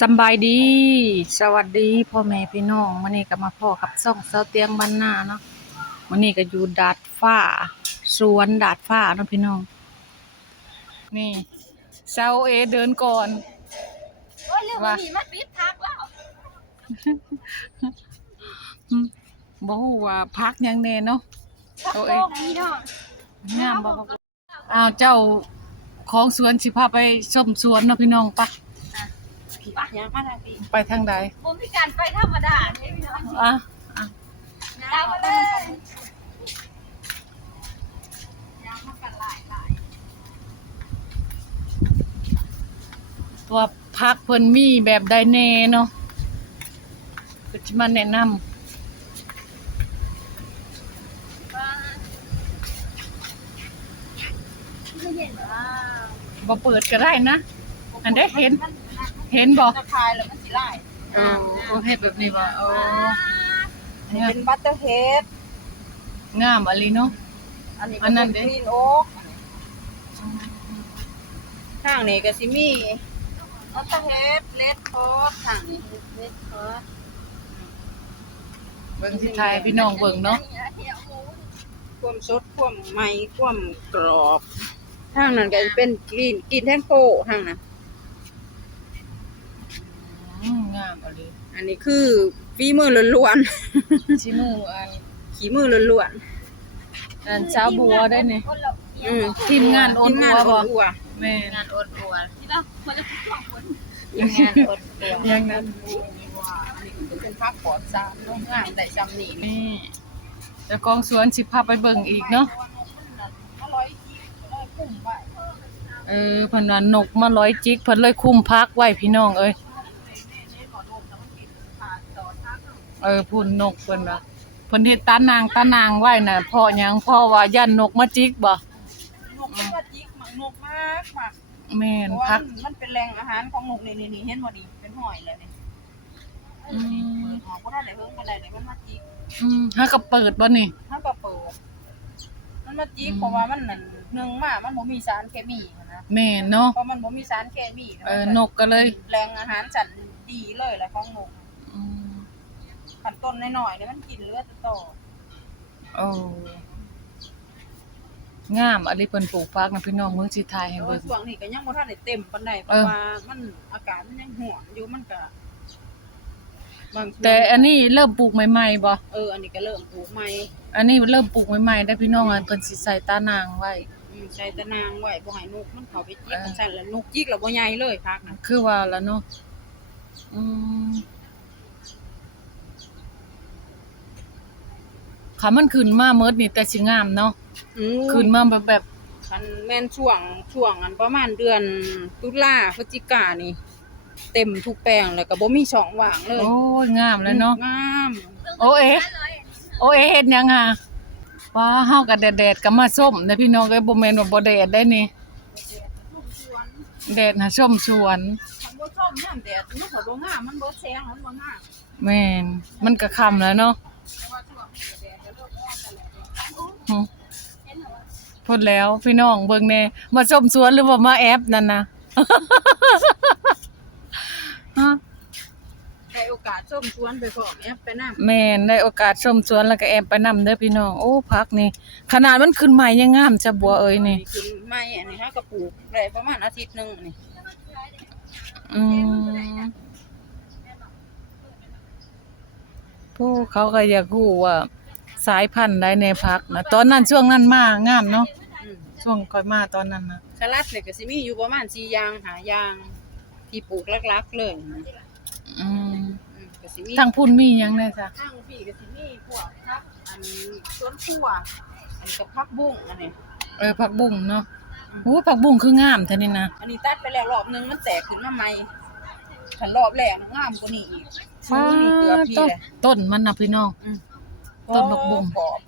สำบายดี สวัสดีพ่อแม่พี่น้องมื้อนี้ก็มาพ่อกับซ่องเสาเตียงบ้านนาเนาะมื้อนี้ก็อยู่ดาดฟ้า สวนดาดฟ้าเนาะพี่น้อง นี่เซาเอเดินก่อนโอ้ยเรื่องมันมีมาปิดทักแล้วอืมบ่ฮู้ว่าพักหยังแน่เนาะโอ้ยนี่น้องงามบ่บ่อ้าวเจ้าของสวนสิพาไปชมสวนเนาะพี่น้องปะ ป่ะยังมาทางนี้ไปทางใดผมมีการไปธรรมดาเนี่ยพี่น้องอะอะดาวมาเลยยังมากันหลายหลายว่าพักเพิ่นมีแบบใดแน่เนาะก็สิมาแนะนำว่าไม่เห็นว่าบ่เปิดก็ได้นะ อันได้เห็น เห็นบ่จะคายแล้วมันสิไล่อ๋อโอเฮ็ดแบบนี้บ่อ๋ออันนี้เป็นบัตเตอร์เฮดงามอะลีเนาะ อันนี้อันนั้นเด้ กรีนโอ๊กทางนี้ก็สิมีบัตเตอร์เฮดเลดโคสทางนี้เลดโคสเบิ่งสิทายให้พี่น้องเบิ่งเนาะความสดความใหม่ความกรอบทางนั้นก็จะเป็นกรีนกรีนแทงโกทางนั้น อื มงามอะลีอันนี้คือฝีมือล้วนชิมืออันๆ ขี่มือล้วนอันสาวบัวได้นี่ๆอืมทีมงานโอนทีมงานอัวบ่โอนอัวแม่นงานโอนอัวที่เราควรจะพูดสองคนทีมงานโอนอัวอย่างนั้นอันนี้คือเป็นภาพปอดซามน้องงามแต่จำหนีนี่เจ้าของสวนสิพาไปเบิ่งอีกเนาะอร่อยจริงเลยคุ้มไว้เออเพิ่นว่านกมาร้อยจิกเพิ่นเลยคุมพักไว้พี่น้องเอ้ย เออพุ่นนกเพิ่นว่าเพิ่นเฮ็ดตานางตานางไว้น่ะเพราะหยังเพราะว่าย่านนกมาจิกบ่นกมันว่าจิกหมักนกมากมากแม่เพนราะว่าพักมันเป็นแหล่งอาหารของนกนี่นี่นี่เห็นบ่ดีเป็นหอยเลยนี่อืมหอก็ได้เลยเพิ่งกันเลยเดี๋ยวมันมาจิกอืมเฮาก็เปิดบ่นี่ ถ้าก็เปิด มันมาจิกเพราะว่ามันนั่นหนึ่งมามันบ่มีสารเคมีนะแม่นเนาะเพราะมันบ่มีสารเคมีเออนกก็เลย แหล่งอาหารชั้นดีเลยแหละของนกอืม ขันต้นน้อยๆเนี่ยมันกินเลือดโตโอ้งามอันนี้เพิ่นปลูกพักนะพี่น้องเมืองสิทายให้โดเบิ่ยงช่วงนี้ก็ยังบ่ทันได้เต็มปานใดเพเอราะอว่ามันอากาศมันยังห่วงอยู่มันก็บางช่วงแต่อันนี้เริ่มปลูกใหม่ๆบ่ เอออันนี้ก็เริ่มปลูกใหม่อันนี้เริ่มปลูกใหม่ๆได้พี่น้องอันเพิ่นสิใส่ตานางไว้ อืมใส่ตะนางไว้บ่ให้นกมันเข้าไปจิกเออกันซั่นแล้วนกจิกแล้วบ่ใหญ่เลยพักน่ะคือว่าแล้วเนาะอืม ค่ะมันขึ้นมาเมิดนี่แต่สิงามเนาะอืมขึ้นมาแบบแบบคันแม่นช่วงช่วงอันประมาณเดือนตุลาพฤศจิกานี่ เต็มทุกแปลงแล้วก็บ่มีช่องว่างเลยโอ้ยงามแล้วเนาะ งามโอเอะโอเอะเฮ็ดหยังอะว้าเฮาก็แดดๆก็มาส้มนะพี่น้องเอ้ยบ่แม่นว่าบ่แดดได้นี่แดดน่ะส้มสวน คันบ่ชอบน้ำแดดมันก็บ่งามมันบ่แสงมันบ่งามแม่นมันก็ค่ำแล้วเนาะ พูดแล้วพี่น้องเบิ่งแน่มาส้มสวนหรือว่ามาแอปนั่นน่ะฮะได้โอกาสส้มชวนไปพร้อมแอปไปนำแม่นได้โอกาสส้มสวนแล้วก็แอบไปนํเด้อพี่น้องโอ้พักนี่ ขนาดมันขึ้นใหม่ยังงามจะบัวเอ้ยนี่คือไม่อันนี้ฮะก็ปลูกได้ประมาณอาทิตย์หนึงนี่อืมผู้เขาก็อยากรู้ว่า สายพันธุ์ใดในพักนะตอนนั้นช่วงนั้นมางามเนาะอืมช่วงค่อยมาตอนนั้นนะสลัดเนี่ยก็สิมีอยู่ประมาณ4อย่างหาอย่างที่ปลูกหลักๆเลยนะอืมอืมก็สิมีทางพุ่นมีหยังได้จ้ะทางพี่ก็สิมีพวกผักอันสวนครัวอันกับผักบุ้งอันนี้ เออผักบุ้งเนาะโอ้ผักบุ้งคืองามแท้นี่นะอันนี้ตัดไปแล้วรอบนึงมันแตกขึ้นมาใหม่คันรอบแรกงามกว่านี้อีกสูงนี่เกือบพี่ต้นเลย ต้นมันนะพี่น้อง ต้นผักบุ้งกรอบ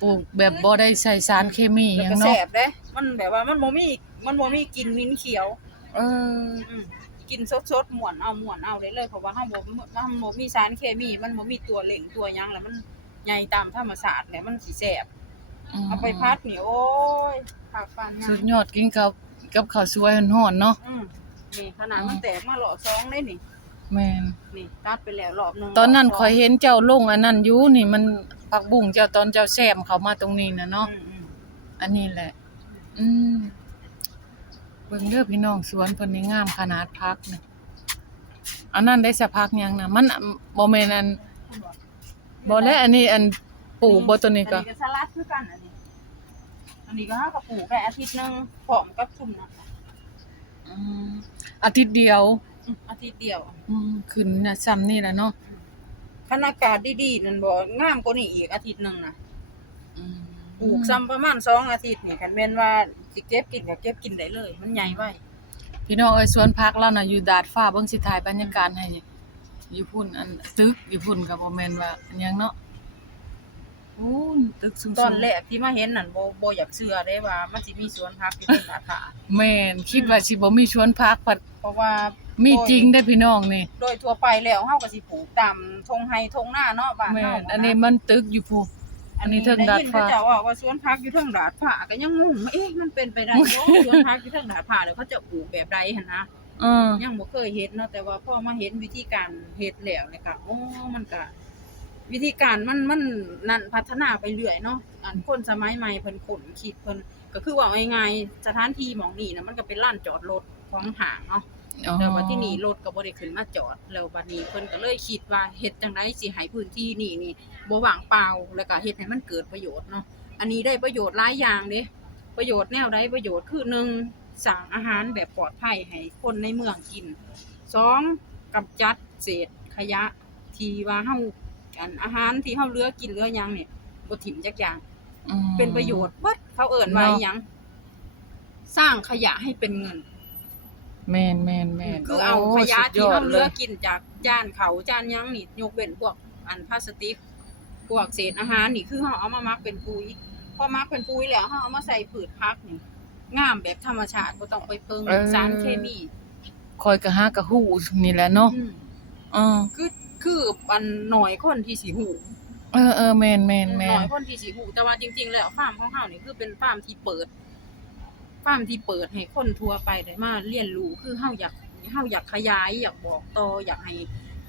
ปลูกแบบบ่ได้ใส่สารเคมีหแล้วยังก็แสเนาะบเด้ มันแบบว่ามันบ่มีมันบ่มีกลิ่นมิ้นเขียว เอออืมกินสดๆม่วนเอาม่วนเอาได้เลยเพราะว่าเฮาบ่มันบ่มีสารเคมี มันบ่มีตัวเหล่งตัวหยังแล้วมันใหญ่ตามธรรมชาติเนี่ยมันสิแซ่บมเอาไปพัดนี่โอ้ยผักปานสุดยังยอดกินกับกับข้าวสวยร้อนๆเนาะ อืมนี่ขนาดมันแตกมาหลอดสองได้นี่ แม่นนี่ตัดไปแล้วรอบหนึงตอนนั้นรบสงข่อยเห็นเจ้าลงอันนั้นอยู่นี่มันผักบุ้งเจ้าตอนเจ้าแซมเขามาตรงนี้น่ะเนาะ อืมอืมอันนี้แหละ อืมเบิ่งเด้อพี่น้องสวนเพิ่นนี่งามขนาดพักนี่อันนั้นได้สักพักยังนะมันบ่แม่นอันบ่แล้วอันนี้อันปลูกบ่ตัวนี้ก็ อันนี้ก็สลัดคือกันอันนี้ อันนี้ก็เฮาก็ปลูกได้อาทิตย์หนึงพร้อมกับชุ่มนะอืมอาทิตย์เดียว อืมอาทิตย์เดียวอืมขึ้นน่ะซ้ำนี่แหละเนาะคันอากาศดีๆนั่นบ่งามกว่านี้อีกอาทิตย์หนึงน่ะอืมปลูกซ้ำประมาณสองอาทิตย์นี่คันแม่นว่าสิเก็บกินก็เก็บกินได้เลย มันใหญ่ไว้พี่น้องเอ้ยสวนพักเราน่ะอยู่ดาดฟ้าเบิ่งสิถ่ายบรรยากาศให้อยู่พุ่นอันตึกอยู่พุ่นก็บ่แม่นว่าอันหยังเนาะอู้นตึกสูงๆตอนแรกที่มาเห็นนั่นบ่บ่อยากเชื่อได้ว่ามันสิมีสวนผักอยู่ที่สาขาแม่นคิดว่าสิบ่มีสวนพักพัดเพราะว่า มีจริงได้อพี่น้องนี่โดยทั่วไปแล้วเฮาก็สิปลูกตามทงไห้ทงหน้าเนาะบ้านแม่เฮานอันนี้มันตึกอยู่พูอันนี้เทิงดาดฟ้าไยินเขเจ้าว่าว่าสวนผักอยู่เทิงดาดฟ้าก็ยังงงว่าเอ๊ะมันเป็นไปได้บ่ สวนผักอยู่เทิงดาดฟ้าแล้วเขาจะปลูกแบบใดหั่นนะเออยังบ่เคยเห็นเนาะแต่ว่าพอมาเห็นวิธีการเฮ็ดแล้วเนี่ยก็โอ้มันก็วิธีการมันมันนั่นพัฒนาไปเรื่อยเนาะอันคนสมัยใหม่เพิ่นขนคิดเพิ่นก็คือว่าง่ายๆสถานที่หม่องนี้นะมันก็เป็นลานจอดรถของห้างเนาะ แล้วบัดที่นี่รถก็บ่ได้ขึ้นมาจอด แล้วบัดนี้เพิ่นก็เลยคิดว่าเฮ็ดจังไดสิให้พื้นที่นี่นี่บ่ว่างเปล่าแล้วก็เฮ็ดให้มันเกิดประโยชน์เนาะ อันนี้ได้ประโยชน์หลายอย่างเด้ประโยชน์แนวใดประโยชน์คือหนึ่งสร้างอาหารแบบปลอดภัยให้คนในเมืองกินสองกำจัดเศษขยะที่ว่าเฮาอันอาหารที่เฮาเหลือกินเหลือหยังเนี่ยบ่ถิ่มจักอย่างอืมเป็นประโยชน์เบิดเขาเอิ้นว่าเนาะอิหยัง สร้างขยะให้เป็นเงิน แม่นแม่นแม่นคือเอาโขยะสุดที่ดเราเหลือลยกินจากจานเขาจานหยังนี่ยกเว้นพวกอันพลาสติกพวกเศษอาหารนี่คือเฮาเอามามักเป็นปุ๋ยพอมักเป็นปุ๋ยแล้วเฮาเอามาใส่พืชผักนี่งามแบบธรรมชาติบ่ต้องไปเพิ่งเออสารเคมีคอยก็หากะฮู้นี่แหละเนาะอืมเออคือคืออันหน่อยคนที่สิฮู้เออเออแม่นแม่นแม่หน่นอยคนที่สิฮู้แต่ว่าจริงๆแล้วฟาร์มของเฮานี่คือเป็นฟาร์มที่เปิด ฟามที่เปิดให้คนทั่วไปได้มาเรียนรู้คือเฮาอยากเฮาอยากขยาย อยากบอกต่ออยากให้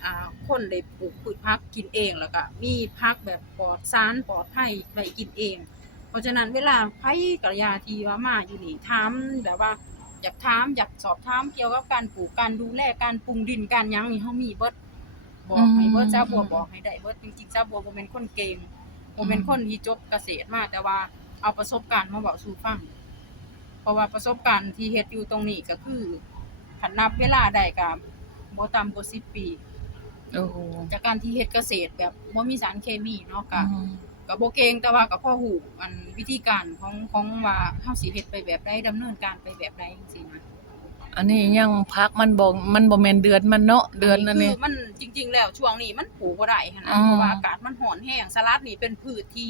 อ่าคนได้ปลูกพืชผักกินเองแล้วก็มีผักแบบปลอดสารปลอดภัยไว้กินเอง เพราะฉะนั้นเวลาไผกับยาทีว่ามาอยู่นี่ถามแบบว่าอยากถามอยากสอบถามเกี่ยวกับการปลูกการดูแลการปรุงดินการยังนี่เฮามีเบิดบอกให้เบิดเจ้าบัวบอกให้ได้เบิดจริงๆเจ้าบัวบ่แม่นคนเก่งบ่แม่นคนที่จบเกษตรมาแต่ว่าเอาประสบการณ์มาเว้าสู่ฟัง เพราะว่าประสบการณ์ที่เฮ็ดอยู่ตรงนี้ก็คือคันนับเวลาได้ก็บ่ต่ำกว่า10ปีโอ้โหจากการที่เฮ็ดเกษตรแบบบ่มีสารเคมีเนาะก็อืมก็บ่เก่งแต่ว่าก็พอฮู้อันวิธีการของของว่าเฮาสิเฮ็ดไปแบบใดดำเนินการไปแบบใดจังซี่นะอันนี้ยังพักมันบ่มันบ่แม่นเดือนมันเนาะเดือนนั่นนี่คือมันจริง ๆ แล้วช่วงนี้มันปลูกบ่ได้หันอ๋นะอเพราะว่าอากาศมันร้อนแห้งสลัดนี่เป็นพืชที่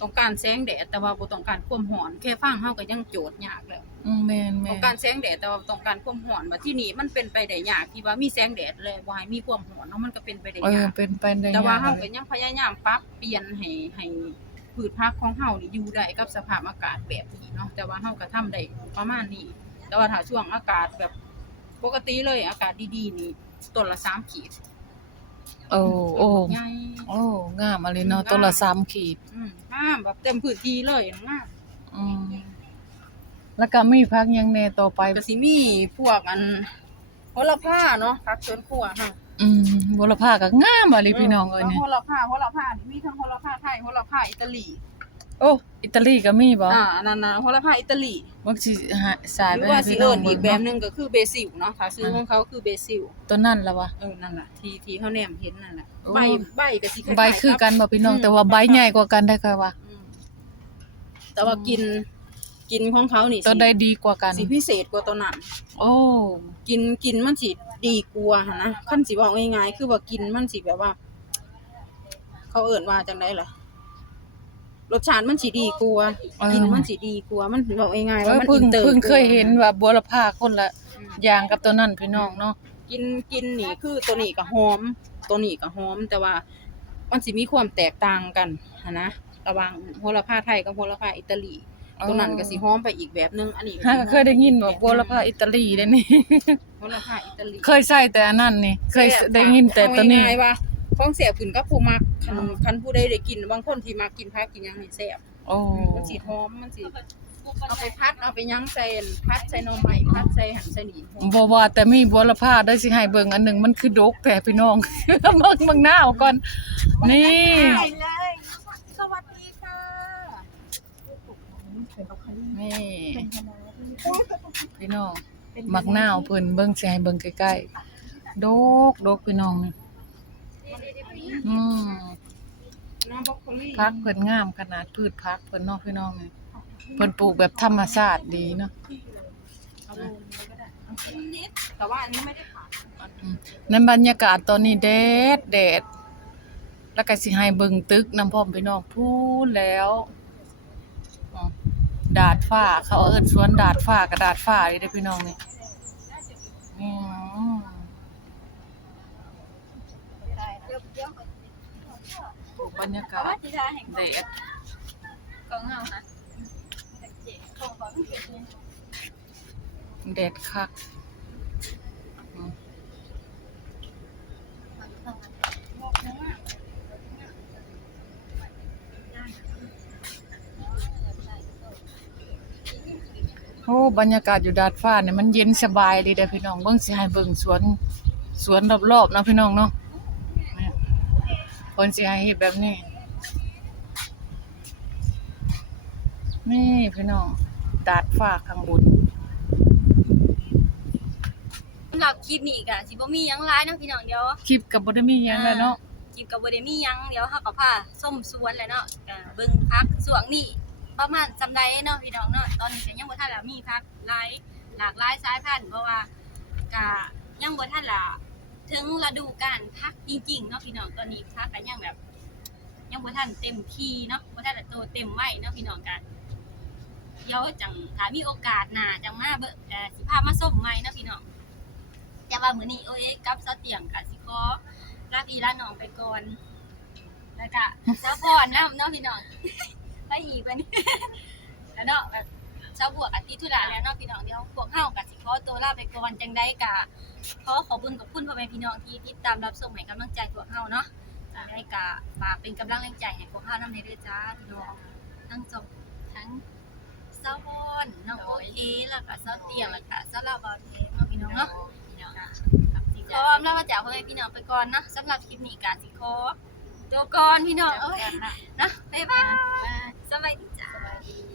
ต้องการแสงแดดแต่ว่าบ่ต้องการความร้อน แค่ฟังเฮาก็ยังโจทย์ยากแล้วอืมแม่นแม่ต้อนงการแสงแดดแต่ว่าต้องการความร้อนว่าที่นี่มันเป็นไปได้ยากที่ว่ามีแสงแดดเลยบ่ให้มีความร้อนเนาะมันก็เป็นไปได้เออยากเป็นไปได้แต่ว่าเฮายกก็ยังพยายามปรับเปลี่ยนให้ให้พืชผักของเฮานี่อยู่ได้กับสภาพอากาศแบบนี้เนาะแต่ว่าเฮาก็ทำได้ประมาณนี้ แต่ว่าถ้าช่วงอากาศแบบปกติเลยอากาศดีๆนี่ต้นละ3ขีด โอ้โอ้ใหญ่โอ้งามอะไรเนาะตัวละ3ขีดอืมงามแบบเต็มพื้นที่เลยงามอืมแล้วก็มีพักหยังแน่ต่อไปก็สิมีพวกอันโหระพาเนาะผักสวนครัวฮะอืมบุรพาก็งามอะไรพี่น้องเอ้ยแล้วนี่โหระพาโหระพานี่มีทั้งโหระพาไทยโหระพาอิตาลี โอ้อิตาลีก็มีบ่อ่าอันนั้นน่ะโหระพาอิตาลีมักสิหาสายหไปรือว่าให้สิพี่น้เอิ้องนอีเบิ่กงแบบหเนาะนึงก็คือเบซิลเนาะถ้าซื้อของเขาคือเบซิลตัวนั่นล่ะวะ เออนั่นแหละที่ที่เขาแนมเห็นนั่นแหละโอ้ ใบใบก็สิล้ายๆใบคือกันบ่พี่น้องแต่ว่าใบใหญ่กว่ากันได้ค่ะว่าอืมแต่ว่ากินกินของเขานี่ตัวสิใดดีกว่ากัน สิพิเศษกว่าตัวนั้น โอ้กินกินมันสิดีกว่าหั่นนะคันสิบอกง่ายๆคือว่ากินมันสิแบบว่า เขาเอิ่นว่าจังได๋ล่ะ รสชาติมันสิดีกว่ากินมันสิดีกว่ามันบอกง่ายๆเอว่าอมันเพิ่งอินเตอร์เพิ่งเคยกว่าเห็นว่าบุรพาคนละอืมอย่างกับตัวนั้นพี่น้องเนาะ กินกินนี่คือตัวนี้ก็หอม ตัวนี้ก็หอม แต่ว่ามันสิมีความแตกต่างกันหั้นนะระหว่างโหระพาไทยกับโหระพาอิตาลีอ๋อ ตัวนั้นก็สิหอมไปอีกแบบนึงอันนี้ฮะเคยได้ยินว่าบัวละพาอิตาลีเด้นี่บัวละพาอิตาลี เคยใส่แต่อันนั้นนี่ เคยได้ยินแต่ตัวนี้ เอาง่ายๆว่า ของแซ่บขึ้นกับผู้มักคันอืมคันผู้ใดได้กิน บางคนที่มักกินผักกินหยังนี่แซ่บโอ้มันสิหอมมันสิเอาไปพัดเอาไปหยังใส่พัดใส่หน่อไม้พัดใส่หั่นใส่นี่หอมบ่ว่าแต่มีบัวละพาได้สิให้เบิ่งอันหนึงมันคือดกแต่พี่น้อง เบิ่งเบิ่งหน้าเอาก่อน นี่เลยสวัสดีค่ะนี่ พี่น้องมักหน้าวเพิ่นเบิ่งสิให้เบิ่งใกล้ๆดกดกพี่น้องนี่ อืมน้ำบรอกโคลีพักเพิ่นงามขนาดพืชพักเพิ่นเนาะพี่น้องนี่เพิ่นปลูกแบบธรรมชาติดีเนาะเอาลงเลยก็ได้นิดแต่ว่าอันนี้ไม่ได้ผ่าอืมในบรรยากาศตอนนี้แดดแดด แล้วก็สิให้เบิ่งตึกน้ำพร้อมพี่น้องพูนแล้วอ๋อดาดฟ้าเขาเอิ้นสวนดาดฟ้ากับดาดฟ้านี่เด้อพี่น้องนี่อืม บรรยากาศแดดของเฮานะแดดคักอืมโอ้บรรยากาศอยู่ดาดฟ้าเนี่ยมันเย็นสบายดีเด้อพี่น้องเบิ่งสิให้เบิ่งสวนสวนรอบๆเนาะพี่น้องเนาะเนี่ย เพิ่นสิให้เฮ็ดแบบนี้นี่พี่น้องดาดฟ้าข้างบนสำหรับคลิปนี้ก็สิบ่มีหยังหลายเนาะพี่น้องเดี๋ยวคลิปกับบ่ได้มีหยังแล้วเนาะคลิปก็บ่ได้มีหยังเดี๋ยวเฮาก็พาส้มสวนแหล้วเนาะก็เบิ่งพักสวนนี้ประมาณจำใดเนาะพี่น้องเนาะตอนนี้ก็ยังบ่ทันละมีพักหลายหลากหลายสายพันธุ์เพราะว่าก็ยังบ่ทันละ ถึงฤดูกาลพักจริงๆเนาะพี่น้องตอนนี้พักก็ยังแบบ ยังบ่ทันเต็มที่เนาะบ่ทันละโตเต็มไว้เนาะพี่น้องกันเดี๋ยวจังถ้ามีโอกาสหน้าจังมาเบิ่อ่อสิพามาส้มใหม่เนาะพี่น้องแต่ว่ามื้อนี้โอเอกับเสาเตียงกับสิขอลาพี่ลาน้องไปก่อนแล้วก็เสาพรนำเนาะพี่น้องไปอีกบัดนี้แล้วเนาะแบบ เสาบวกอาทิตย์ธุระแล้วเนาะพี่น้องเดี๋ยวพวกเฮากับสิขอตัวลาไปก่อนจังได๋ก็ขอขอบคุณกับคุณพ่อแม่พี่น้องที่ติดตามรับชมให้กำลังใจพวกเฮาเนาะจังได๋ก็ฝากเป็นกำลังแรงใจให้พวกเฮานำในเด้อจ้าพี่น้องทั้งสองทั้งเสาบอนน้องโอเอแล้วก็เสาเตียงแล้วก็เสาลาบอเทเนาะพี่น้องเนาะสิขออำลาพระเจ้าพ่อแม่พี่น้องไปก่อนนะสำหรับคลิปนี้กาสิขอตัวก่อนพี่น้องเอ้ยนะบ๊ายบายสวัสดี